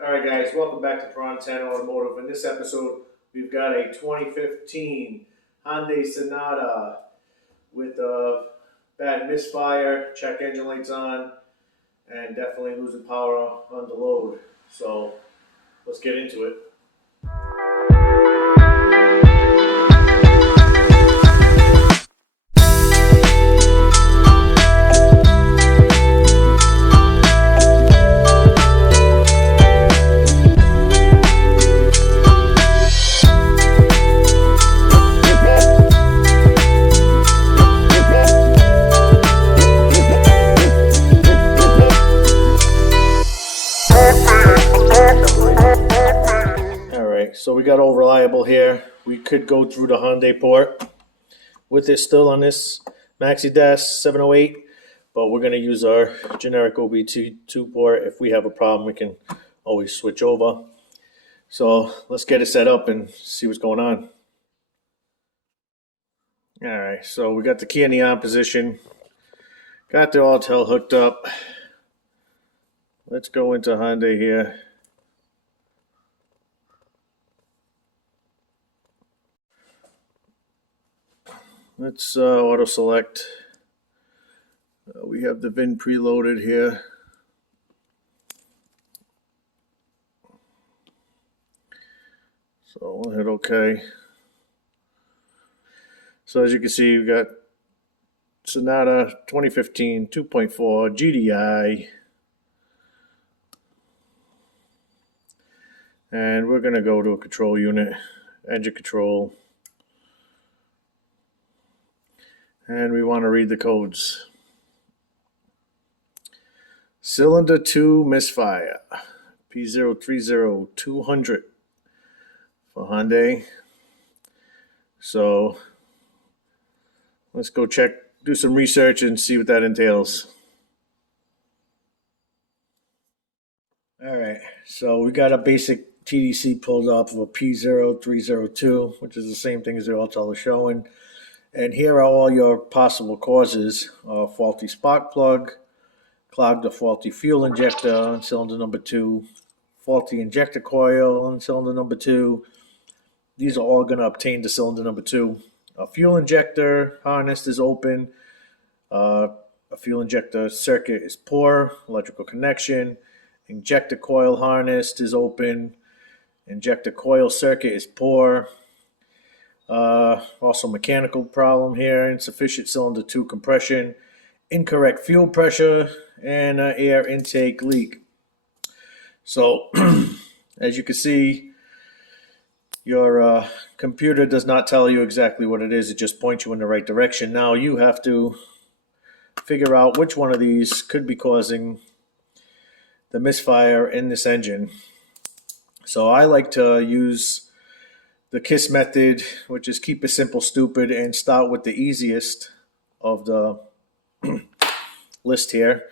Alright guys, welcome back to Piranha 10 Automotive. In this episode, we've got a 2015 Hyundai Sonata with a bad misfire, check engine lights on, and definitely losing power on the load. So, let's get into it. So we got all reliable here. We could go through the Hyundai port with it still on this Maxi Dash 708, but we're going to use our generic OBT2 port. If we have a problem, we can always switch over. So let's get it set up and see what's going on. All right, so we got the key in the on position. Got the autel hooked up. Let's go into Hyundai here. Let's auto select. We have the VIN preloaded here. So we'll hit OK. So as you can see, we've got Sonata 2015 2.4 GDI. And we're going to go to a control unit, engine control. And we want to read the codes. Cylinder 2 misfire, P0302 for Hyundai. So let's go check, do some research and see what that entails. All right, so we got a basic TDC pulled up of a P0302, which is the same thing as the autel is showing. And here are all your possible causes: faulty spark plug, clogged or faulty fuel injector on cylinder number 2, faulty injector coil on cylinder number 2. These are all going to obtain to cylinder number 2. A fuel injector harness is open. A fuel injector circuit is poor. Electrical connection. Injector coil harness is open. Injector coil circuit is poor. Also mechanical problem here, insufficient cylinder 2 compression, incorrect fuel pressure, and air intake leak. So as you can see, your computer does not tell you exactly what it is. It just points you in the right direction. Now you have to figure out which one of these could be causing the misfire in this engine. So I like to use the KISS method, which is keep it simple, stupid, and start with the easiest of the list here.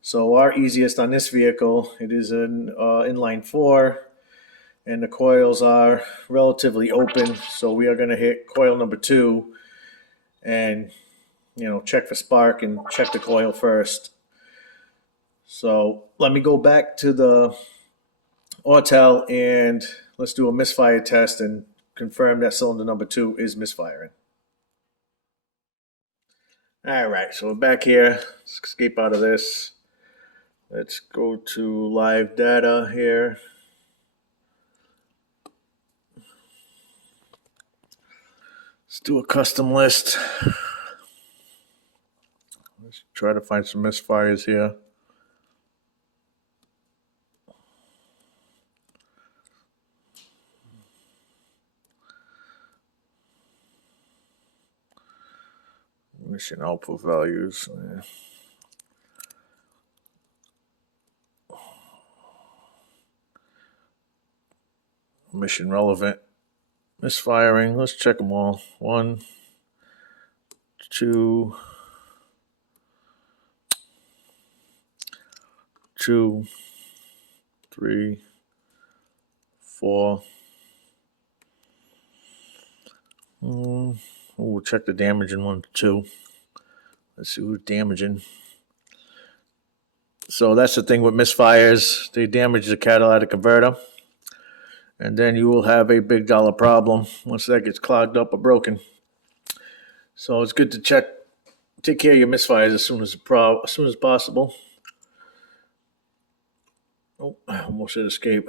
So our easiest on this vehicle, it is an inline 4, and the coils are relatively open. So we are going to hit coil number 2 and check for spark and check the coil first. So let me go back to the autel and let's do a misfire test and confirm that cylinder number 2 is misfiring. All right, so we're back here. Let's escape out of this. Let's go to live data here. Let's do a custom list. Let's try to find some misfires here. Emission output values. Emission relevant. Misfiring. Let's check them all. 1, 2, 2, 3, 4. We'll check the damage in 1, 2. Let's see who's damaging. So that's the thing with misfires. They damage the catalytic converter. And then you will have a big dollar problem once that gets clogged up or broken. So it's good to take care of your misfires as soon as possible. Oh, I almost hit escape.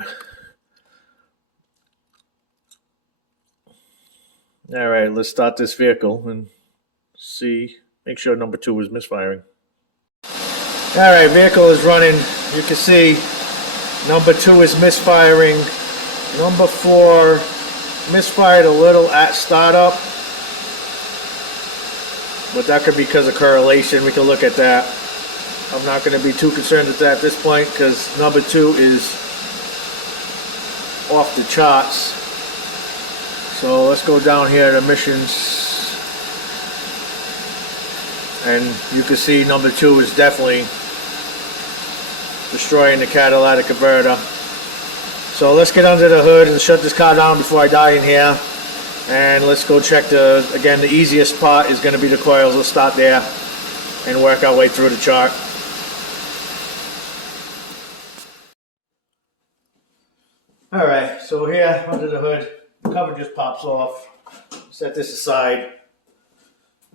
All right, let's start this vehicle and make sure number 2 is misfiring. All right, vehicle is running. You can see number 2 is misfiring. Number 4 misfired a little at startup, but that could be because of correlation. We can look at that. I'm not going to be too concerned with that at this point because number 2 is off the charts. So let's go down here to emissions, and you can see number 2 is definitely destroying the catalytic converter. So let's get under the hood and shut this car down before I die in here. And let's go check again, the easiest part is going to be the coils. Let's start there and work our way through the chart. All right, so here under the hood, the cover just pops off. Set this aside.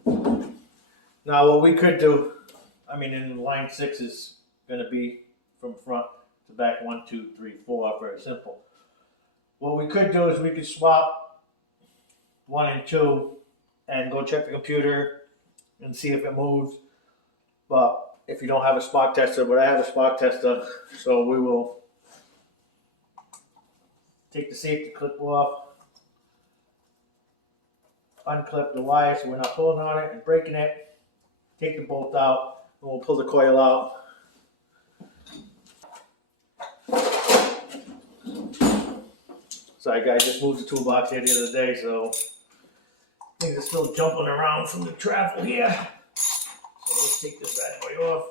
Now what we could do, in line 6 is going to be from front to back 1, 2, 3, 4, very simple. What we could do is we could swap 1 and 2 and go check the computer and see if it moves. But if you don't have a spark tester, but I have a spark tester, so we will take the safety clip off, unclip the wire so we're not pulling on it and breaking it, take the bolt out, and we'll pull the coil out. Sorry guys, just moved the toolbox here the other day, so things are still jumping around from the travel here. So let's take this bad boy off.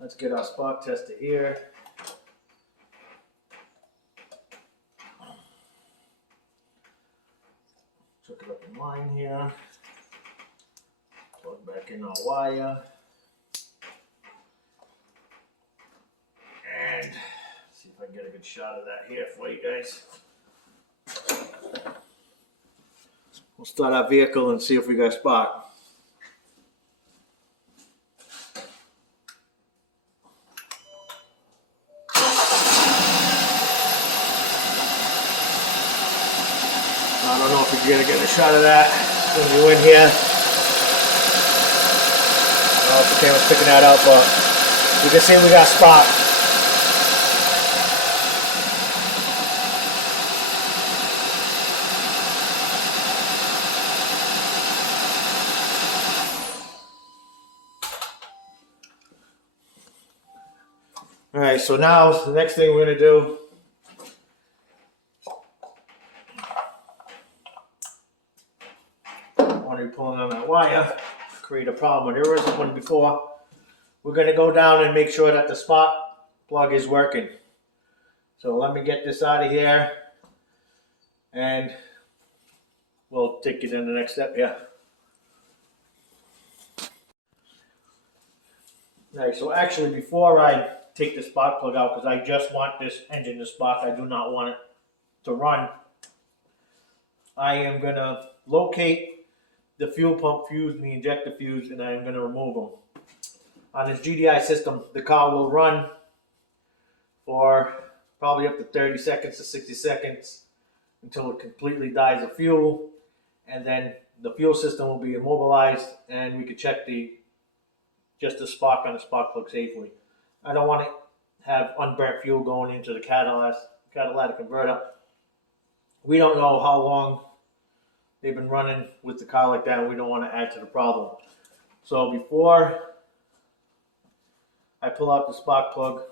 Let's get our spark tester here. Hook it up in line here. Plug back in our wire. And see if I can get a good shot of that here for you guys. We'll start our vehicle and see if we got a spark. I don't know if you're gonna get a shot of that when you in here. I don't know if the camera's picking that up, but you can see we got a spot. All right, so now the next thing we're gonna do, when you're pulling on that wire, create a problem. There wasn't one before. We're going to go down and make sure that the spark plug is working. So let me get this out of here and we'll take it in the next step here. Alright, so actually before I take the spark plug out, because I just want this engine to spark, I do not want it to run, I am going to locate the fuel pump fuse and the injector fuse, and I'm going to remove them. On this GDI system, the car will run for probably up to 30 seconds to 60 seconds until it completely dies of fuel, and then the fuel system will be immobilized and we can check just the spark on the spark plug safely. I don't want to have unburnt fuel going into the catalytic converter. We don't know how long they've been running with the car like that, and we don't want to add to the problem. So before I pull out the spark plug,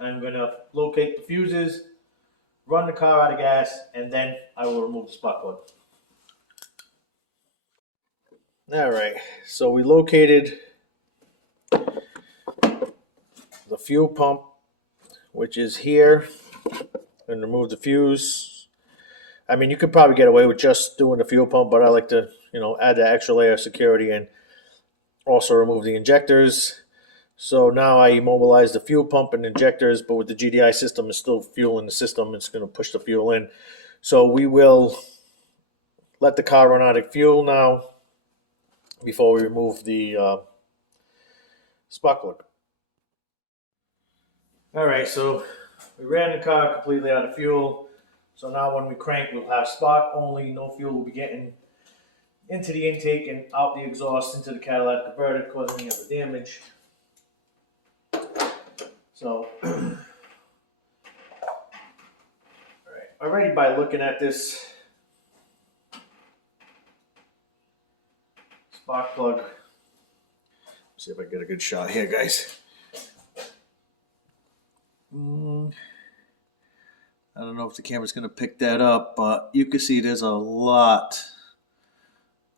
I'm going to locate the fuses, run the car out of gas, and then I will remove the spark plug. All right, so we located the fuel pump, which is here, and remove the fuse. I mean, you could probably get away with just doing the fuel pump, but I like to, add that extra layer of security and also remove the injectors. So now I immobilize the fuel pump and injectors, but with the GDI system, it's still fuel in the system. It's going to push the fuel in. So we will let the car run out of fuel now before we remove the spark plug. All right, so we ran the car completely out of fuel. So now when we crank, we'll have spark only. No fuel will be getting into the intake and out the exhaust into the catalytic converter, causing any other damage. So, all right, already by looking at this spark plug, let's see if I get a good shot here, guys. I don't know if the camera's going to pick that up, but you can see there's a lot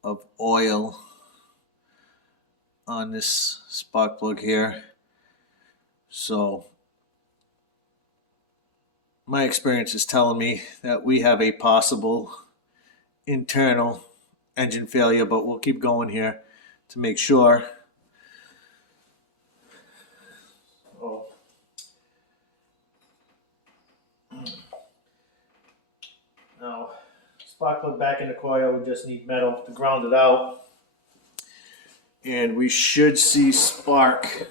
of oil on this spark plug here. So my experience is telling me that we have a possible internal engine failure, but we'll keep going here to make sure. Now, spark plug back in the coil, we just need metal to ground it out. And we should see spark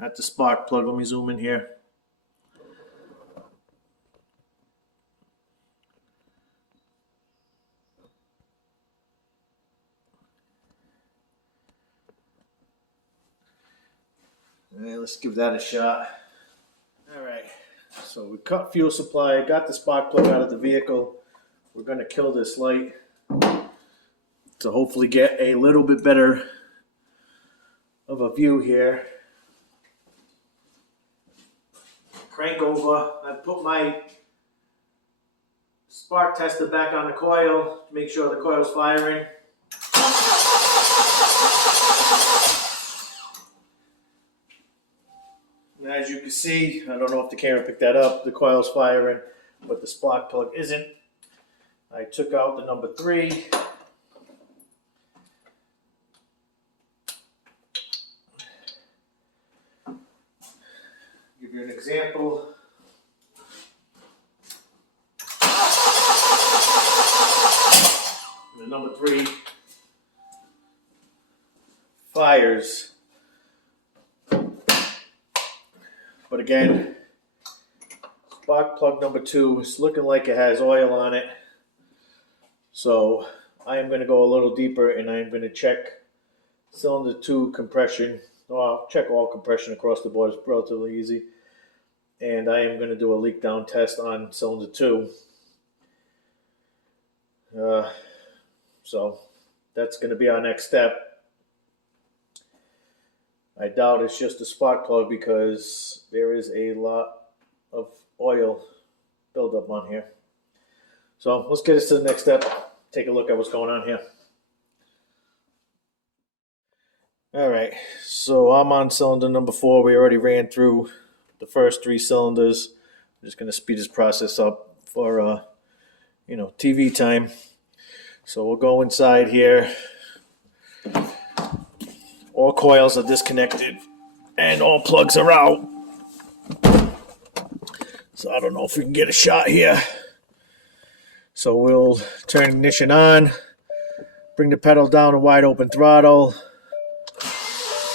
at the spark plug. Let me zoom in here. All right, let's give that a shot. All right, so we cut fuel supply, got the spark plug out of the vehicle. We're going to kill this light to hopefully get a little bit better of a view here. Crank over. I put my spark tester back on the coil to make sure the coil's firing. And as you can see, I don't know if the camera picked that up, the coil's firing, but the spark plug isn't. I took out the number 3. Give you an example. The number 3 fires. But again, spark plug number 2 is looking like it has oil on it. So I am going to go a little deeper and I am going to check cylinder 2 compression. Well, I'll check all compression across the board. It's relatively easy. And I am going to do a leak down test on cylinder 2. So that's going to be our next step. I doubt it's just a spark plug because there is a lot of oil buildup on here. So let's get us to the next step. Take a look at what's going on here. All right, so I'm on cylinder number 4. We already ran through the first 3 cylinders. I'm just going to speed this process up for, TV time. So we'll go inside here. All coils are disconnected and all plugs are out. So I don't know if we can get a shot here. So we'll turn ignition on, bring the pedal down to wide open throttle,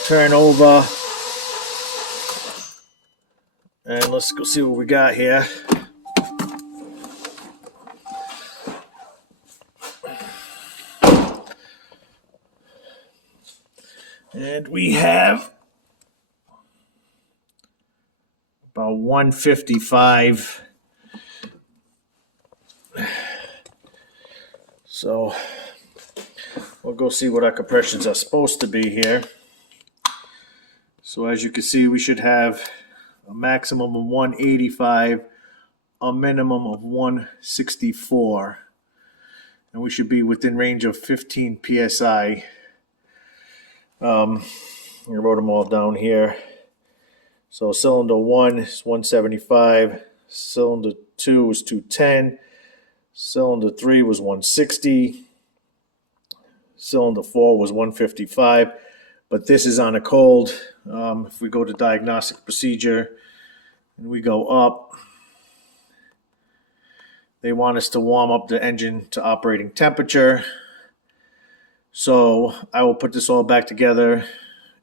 turn over, and let's go see what we got here. And we have about 155. So we'll go see what our compressions are supposed to be here. So as you can see, we should have a maximum of 185, a minimum of 164. And we should be within range of 15 PSI. I wrote them all down here. So cylinder 1 is 175, cylinder 2 was 210, cylinder 3 was 160, cylinder 4 was 155, but this is on a cold. If we go to diagnostic procedure and we go up, they want us to warm up the engine to operating temperature. So I will put this all back together,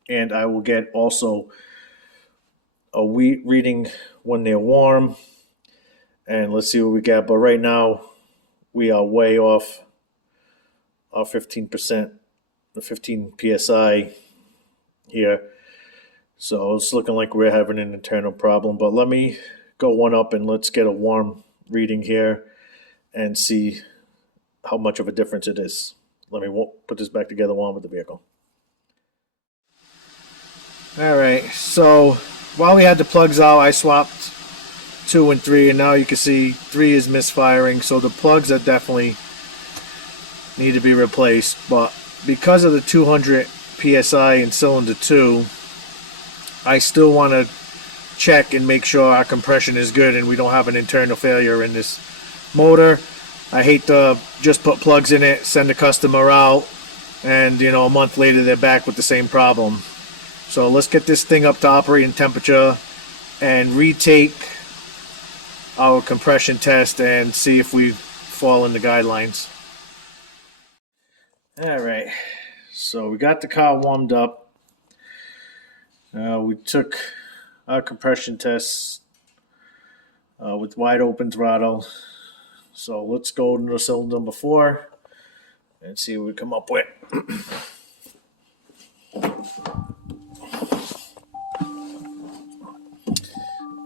and I will get also a reading when they're warm, and let's see what we get. But right now we are way off our 15%, the 15 psi here. So it's looking like we're having an internal problem. But let me go one up and let's get a warm reading here and see how much of a difference it is. Let me put this back together while I'm with the vehicle. All right, so while we had the plugs out, I swapped 2 and 3, and now you can see 3 is misfiring, so the plugs are definitely need to be replaced. But because of the 200 psi in cylinder 2, I still want to check and make sure our compression is good and we don't have an internal failure in this motor. I hate to just put plugs in it, send the customer out, and a month later they're back with the same problem. So let's get this thing up to operating temperature and retake our compression test and see if we fall in the guidelines. All right, so we got the car warmed up. We took our compression tests with wide open throttle. So let's go to cylinder number 4 and see what we come up with.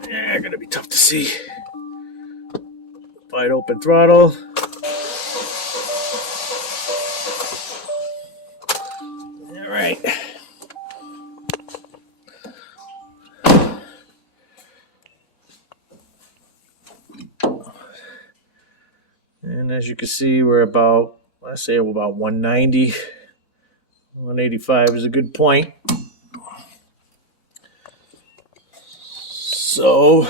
Yeah, gonna be tough to see. Wide open throttle. All right. And as you can see, we're about, I say we're about 190. 185 is a good point. So,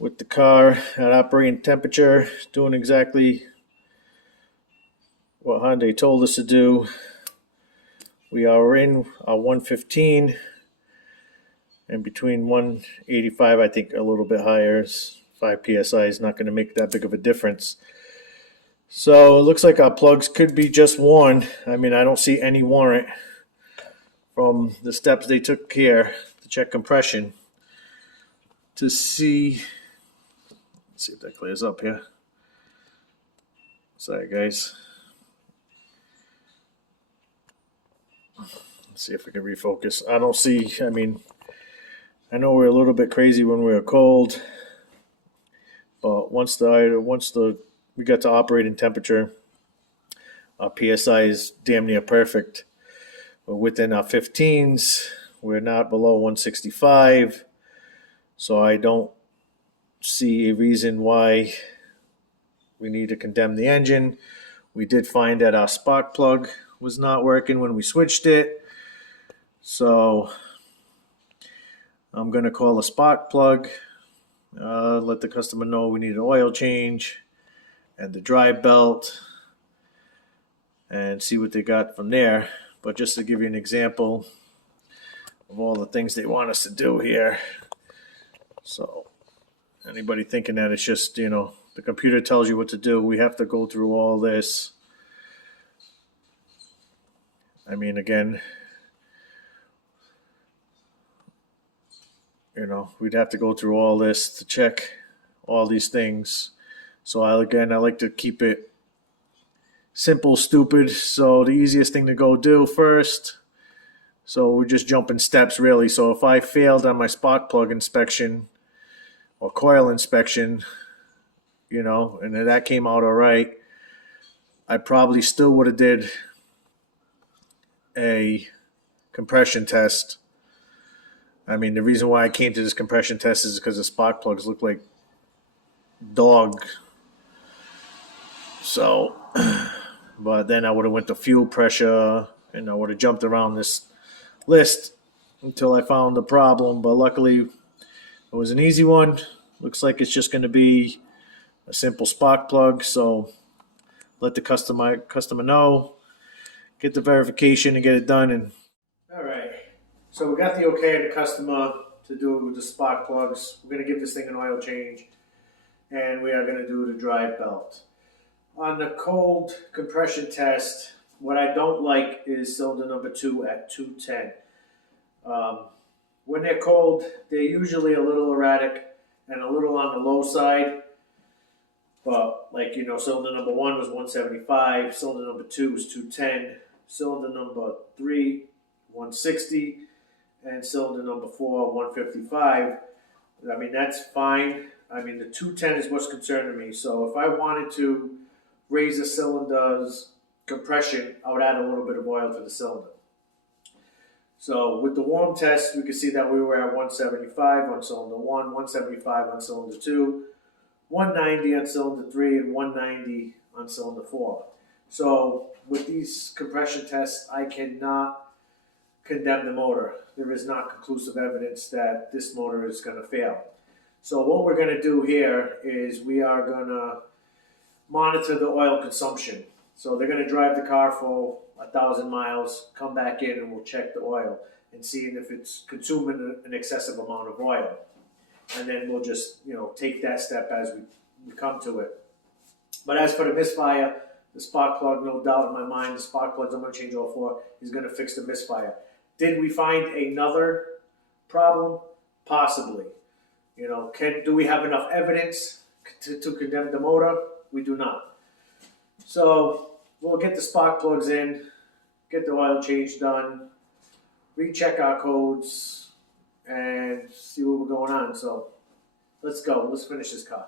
with the car at operating temperature, doing exactly what Hyundai told us to do, we are in a 115, and between 185, I think a little bit higher, 5 psi is not going to make that big of a difference. So it looks like our plugs could be just one. I mean, I don't see any warrant from the steps they took here to check compression to see. Let's see if that clears up here. Sorry, guys. Let's see if we can refocus. I don't see, I mean, I know we're a little bit crazy when we were cold, but once we got to operating temperature, our PSI is damn near perfect. We're within our 15s. We're not below 165. So I don't see a reason why we need to condemn the engine. We did find that our spark plug was not working when we switched it. So I'm going to call a spark plug, let the customer know we need an oil change and the drive belt, and see what they got from there. But just to give you an example of all the things they want us to do here. So anybody thinking that it's just, the computer tells you what to do, we have to go through all this. I mean, again, we'd have to go through all this to check all these things. So I like to keep it simple, stupid. So the easiest thing to go do first. So we're just jumping steps, really. So if I failed on my spark plug inspection or coil inspection, and that came out all right, I probably still would have did a compression test. I mean, the reason why I came to this compression test is because the spark plugs look like dog. So, but then I would have went to fuel pressure, and I would have jumped around this list until I found the problem, but luckily it was an easy one. Looks like it's just going to be a simple spark plug, so let the customer know, get the verification and get it done. And all right, so we got the okay of the customer to do the spark plugs. We're going to give this thing an oil change, and we are going to do the drive belt. On the cold compression test, what I don't like is cylinder number 2 at 210. When they're cold, they're usually a little erratic and a little on the low side. But like, cylinder number 1 was 175, cylinder number 2 was 210, cylinder number 3, 160, and cylinder number 4, 155. I mean, that's fine. I mean, the 210 is what's concerning me. So if I wanted to raise the cylinder's compression, I would add a little bit of oil to the cylinder. So with the warm test, we could see that we were at 175 on cylinder 1, 175 on cylinder 2, 190 on cylinder 3, and 190 on cylinder 4. So with these compression tests, I cannot condemn the motor. There is not conclusive evidence that this motor is going to fail. So what we're going to do here is we are going to monitor the oil consumption. So they're going to drive the car for 1,000 miles, come back in, and we'll check the oil and see if it's consuming an excessive amount of oil. And then we'll just, take that step as we come to it. But as for the misfire, the spark plug, no doubt in my mind, the spark plugs I'm going to change all 4 is going to fix the misfire. Did we find another problem? Possibly. Do we have enough evidence to condemn the motor? We do not. So we'll get the spark plugs in, get the oil change done, recheck our codes, and see what we're going on. So let's go. Let's finish this car.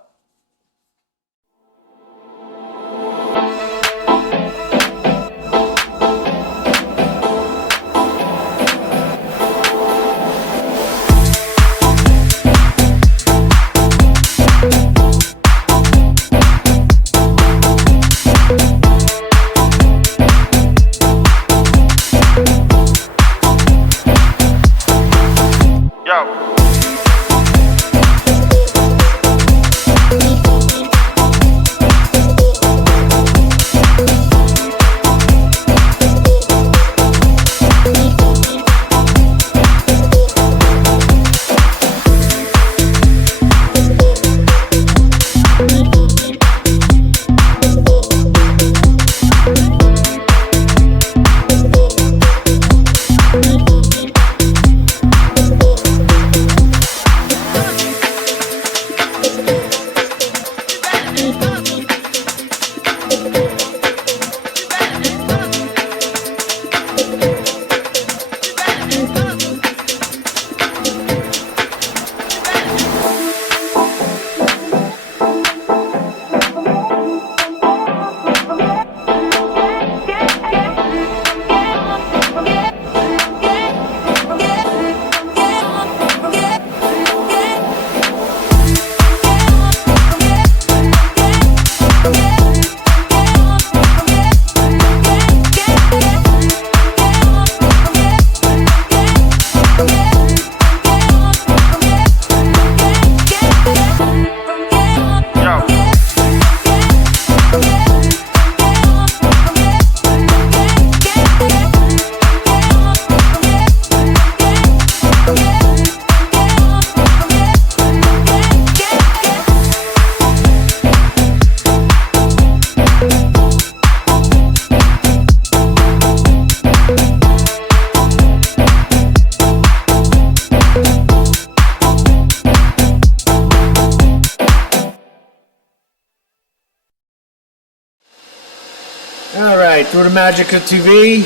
Alright, through the magic of TV,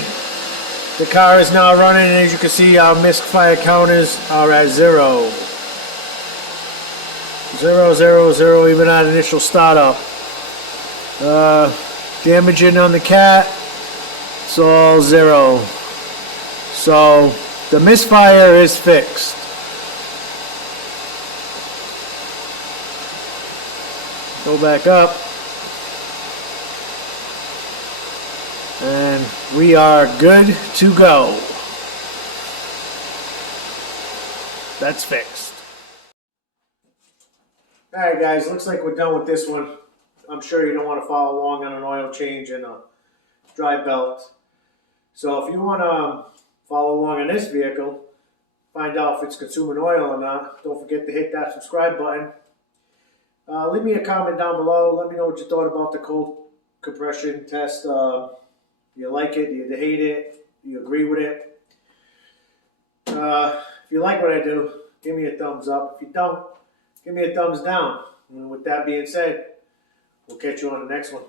the car is now running, and as you can see, our misfire counters are at 0. 0, 0, 0, even at initial startup. Damaging on the cat, it's all 0. So, the misfire is fixed. Go back up. And we are good to go. that's fixed. Alright guys, looks like we're done with this one. I'm sure you don't want to follow along on an oil change and a dry belt. So if you want to follow along on this vehicle, find out if it's consuming oil or not, don't forget to hit that subscribe button. Leave me a comment down below. Let me know what you thought about the cold compression test. Do you like it? Do you hate it? Do you agree with it? If you like what I do, give me a thumbs up. If you don't, give me a thumbs down. And with that being said, we'll catch you on the next one.